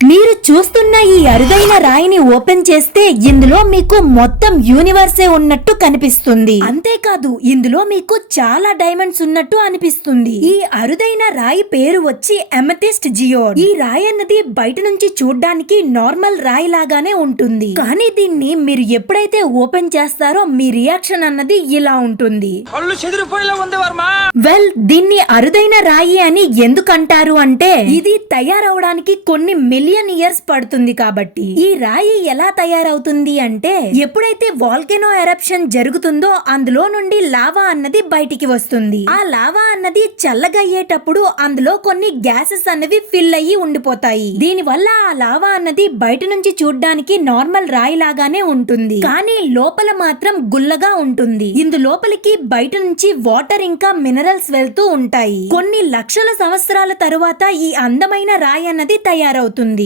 మీరు చూస్తున్న ఈ అరుదైన రాయిని ఓపెన్ చేస్తే ఇందులో మీకు మొత్తం యూనివర్సే ఉన్నట్టు కనిపిస్తుంది. అంతేకాదు ఇందులో మీకు చాలా డైమండ్స్ ఉన్నట్టు అనిపిస్తుంది. ఈ అరుదైన రాయి పేరు వచ్చి ఎమథిస్ట్ జియోడ్. ఈ రాయి అన్నది బయట నుంచి చూడ్డానికి నార్మల్ రాయి లాగానే ఉంటుంది. కానీ దీన్ని మీరు ఎప్పుడైతే ఓపెన్ చేస్తారో మీ రియాక్షన్ అన్నది ఇలా ఉంటుంది. వెల్, దీన్ని అరుదైన రాయి అని ఎందుకంటారు అంటే ఇది తయారవడానికి కొన్ని మిలియన్ ఇయర్స్ పడుతుంది కాబట్టి. ఈ రాయి ఎలా తయారవుతుంది అంటే ఎప్పుడైతే వాల్కెనో ఎరప్షన్ జరుగుతుందో అందులో నుండి లావా అన్నది బయటికి వస్తుంది. ఆ లావా అన్నది చల్లగయ్యేటప్పుడు అందులో కొన్ని గ్యాసెస్ అన్నవి ఫిల్ అయ్యి ఉండిపోతాయి. దీని వల్ల ఆ లావా అన్నది బయట నుంచి చూడ్డానికి నార్మల్ రాయి లాగానే ఉంటుంది, కానీ లోపల మాత్రం గుల్లగా ఉంటుంది. ఇందు లోపలికి బయట నుంచి వాటర్ ఇంకా మినరల్స్ వెళ్తూ ఉంటాయి. కొన్ని లక్షల సంవత్సరాల తరువాత ఈ అందమైన రాయి అన్నది తయారవుతుంది.